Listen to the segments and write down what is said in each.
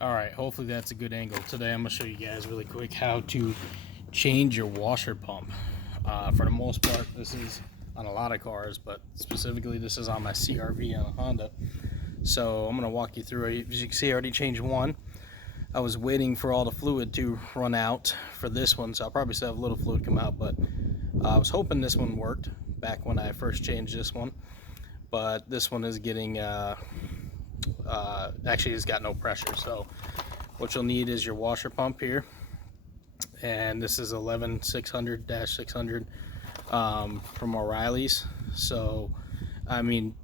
Alright, hopefully that's a good angle. Today I'm going to show you guys really quick how to change your washer pump. For the most part, this is on a lot of cars, but specifically this is on my CR-V on a Honda. So I'm going to walk you through it. As you can see, I already changed one. I was waiting for all the fluid to run out for this one, so I'll probably still have a little fluid come out, but I was hoping this one worked back when I first changed this one. But this one is getting... actually it's got no pressure, so what you'll need is your washer pump here, and this is 11600-600 from O'Reilly's. So I mean,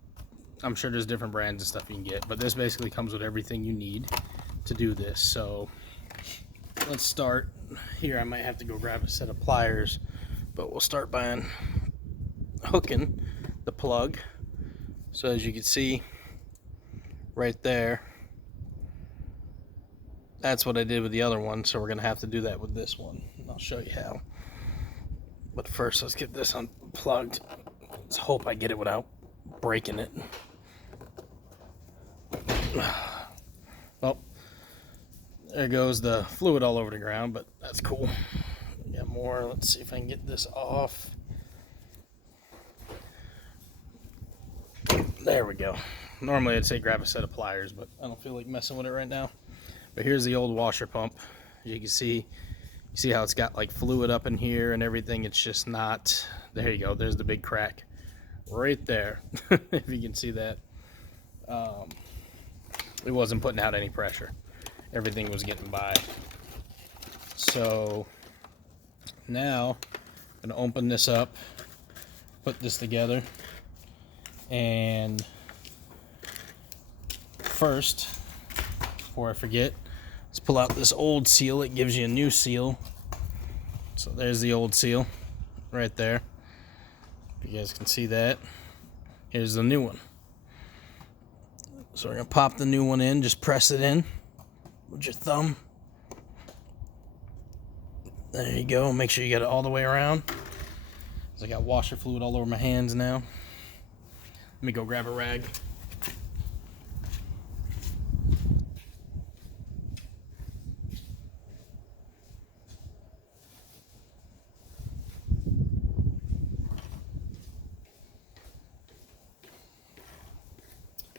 I'm sure there's different brands and stuff you can get, but this basically comes with everything you need to do this. So let's start here. I might have to go grab a set of pliers, but we'll start by hooking the plug. So as you can see right there, that's what I did with the other one, so we're gonna have to do that with this one. I'll show you how. But first, let's get this unplugged. Let's hope I get it without breaking it. Well, there goes the fluid all over the ground, but that's cool. We got more. Let's see if I can get this off. There we go. Normally I'd say grab a set of pliers, but I don't feel like messing with it right now. But here's the old washer pump. As you can see how it's got like fluid up in here and everything. It's just not, there you go, there's the big crack right there. If you can see that. It wasn't putting out any pressure. Everything was getting by. So now I'm gonna open this up, put this together, and first, before I forget, let's pull out this old seal. It gives you a new seal. So there's the old seal right there. If you guys can see that. Here's the new one. So we're gonna pop the new one in, just press it in with your thumb. There you go. Make sure you get it all the way around. So I got washer fluid all over my hands now. Let me go grab a rag.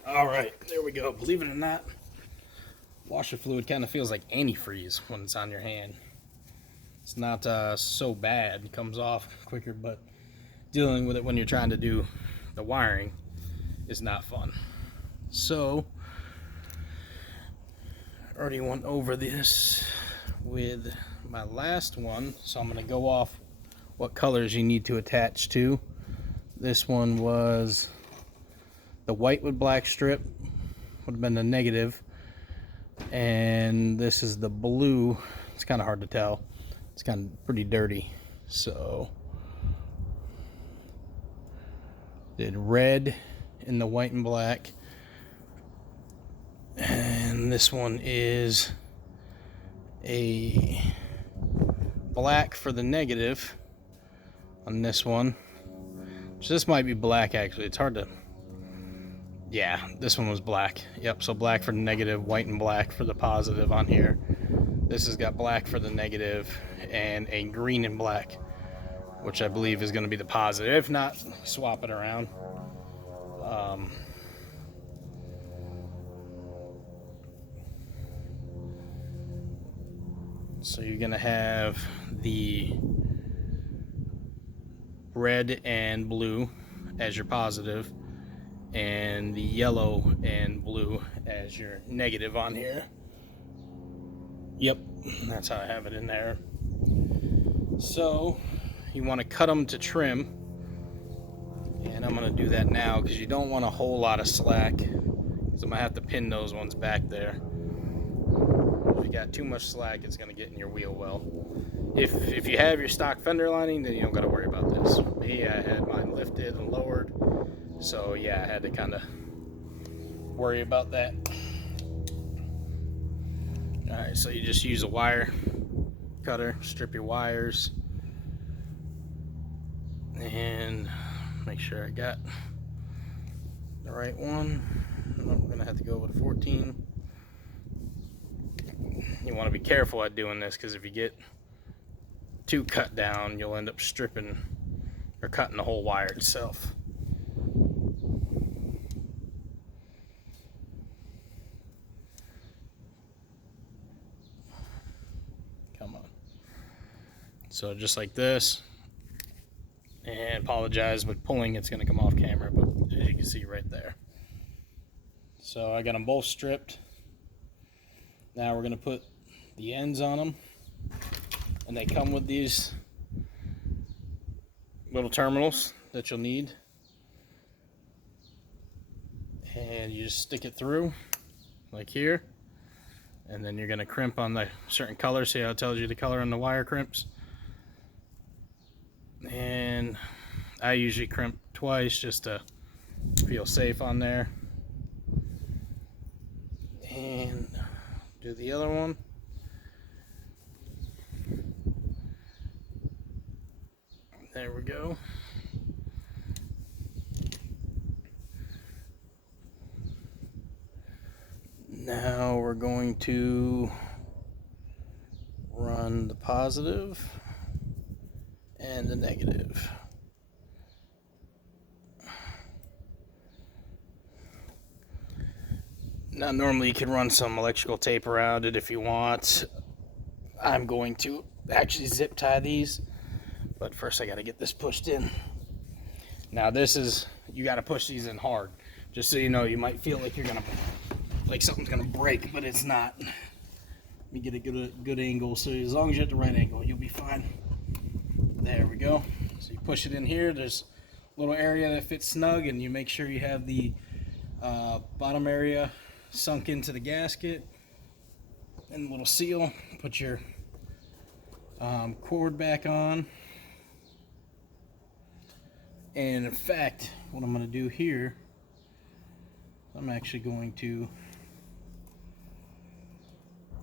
All right, there we go. Believe it or not, washer fluid kind of feels like antifreeze when it's on your hand. It's not so bad. It comes off quicker, but dealing with it when you're trying to do the wiring is not fun. So, I already went over this with my last one, so I'm going to go off what colors you need to attach to. This one was the white with black strip, would have been the negative, and this is the blue. It's kind of hard to tell. It's kind of pretty dirty. So did red in the white and black, and this one is a black for the negative on this one. So this might be black actually. It's hard to, yeah, this one was black. Yep, so black for the negative, white and black for the positive on here. This has got black for the negative and a green and black, which I believe is going to be the positive. If not, swap it around. So you're going to have the red and blue as your positive, and the yellow and blue as your negative on here. Yep, that's how I have it in there. So you want to cut them to trim, and I'm going to do that now because you don't want a whole lot of slack, because I'm going to have to pin those ones back there. If you got too much slack, it's going to get in your wheel well. If you have your stock fender lining, then you don't got to worry about this. Me, I had mine lifted and lowered, so yeah, I had to kind of worry about that. Alright, so you just use a wire cutter, strip your wires, and make sure I got the right one. I'm going to have to go with a 14. you want to be careful at doing this, because if you get too cut down, you'll end up stripping or cutting the whole wire itself. Come on. So just like this, and apologize with pulling, it's going to come off camera, but as you can see right there. So I got them both stripped. Now we're going to put the ends on them, and they come with these little terminals that you'll need, and you just stick it through like here, and then you're going to crimp on the certain color. See how it tells you the color on the wire crimps? And I usually crimp twice just to feel safe on there. And do the other one. There we go. Now we're going to run the positive and the negative. Now normally you can run some electrical tape around it if you want. I'm going to actually zip tie these, but first I got to get this pushed in. Now this is, you got to push these in hard. Just so you know, you might feel like you're gonna, like something's gonna break, but it's not. Let me get a good angle. So as long as you're at the right angle, you'll be fine. There we go. So you push it in here. There's a little area that fits snug, and you make sure you have the bottom area sunk into the gasket and the little seal. Put your cord back on. And in fact, what I'm going to do here, I'm actually going to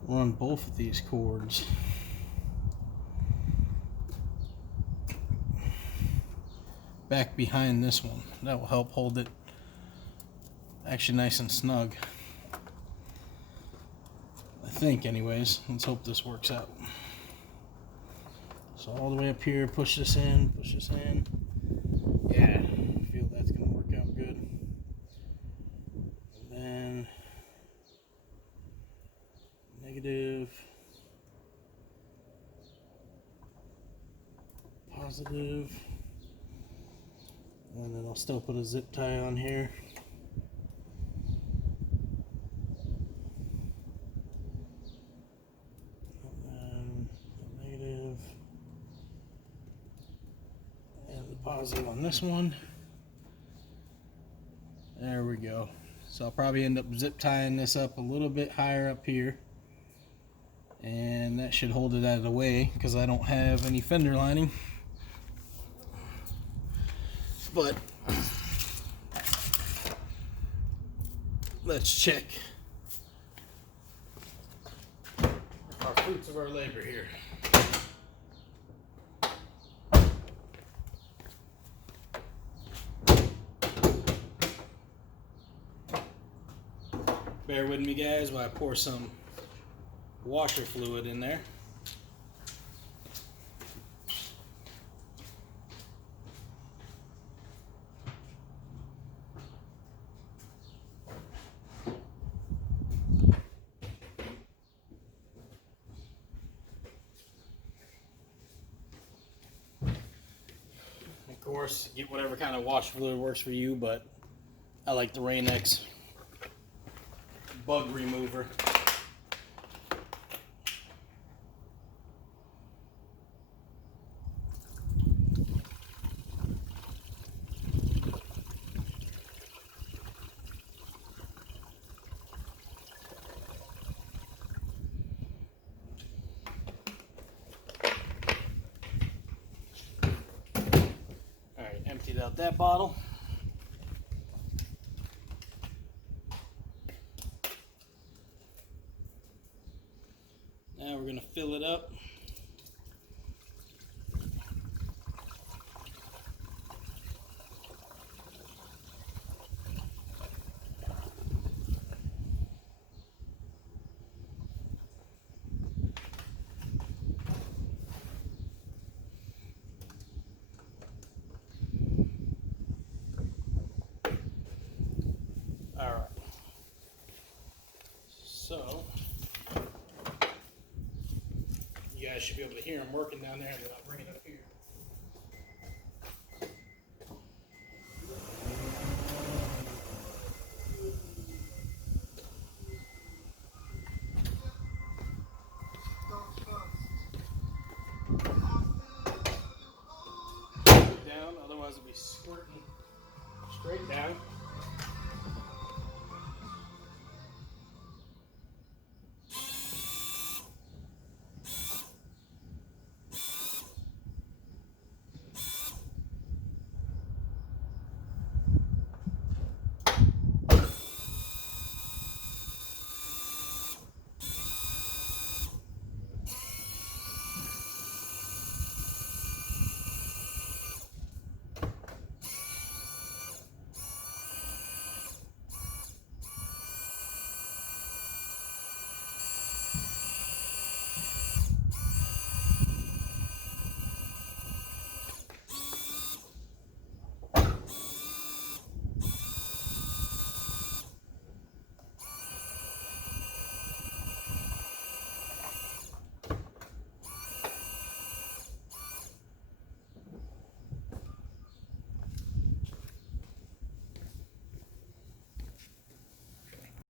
run both of these cords back behind this one. That will help hold it actually nice and snug, I think. Anyways, let's hope this works out. So all the way up here, push this in, push this in. Yeah, I feel that's gonna work out good. And then negative, positive, and then I'll still put a zip tie on here. And then the negative and the positive on this one. There we go. So I'll probably end up zip tying this up a little bit higher up here, and that should hold it out of the way because I don't have any fender lining. But let's check our fruits of our labor here. Bear with me, guys, while I pour some washer fluid in there. Of course, get whatever kind of wash fluid works for you, but I like the Rain-X bug remover. Alright, emptied out that bottle. Now we're going to fill it up. So, you guys should be able to hear them working down there, and then I'll bring it up here. Down, otherwise it'll be squirting straight down.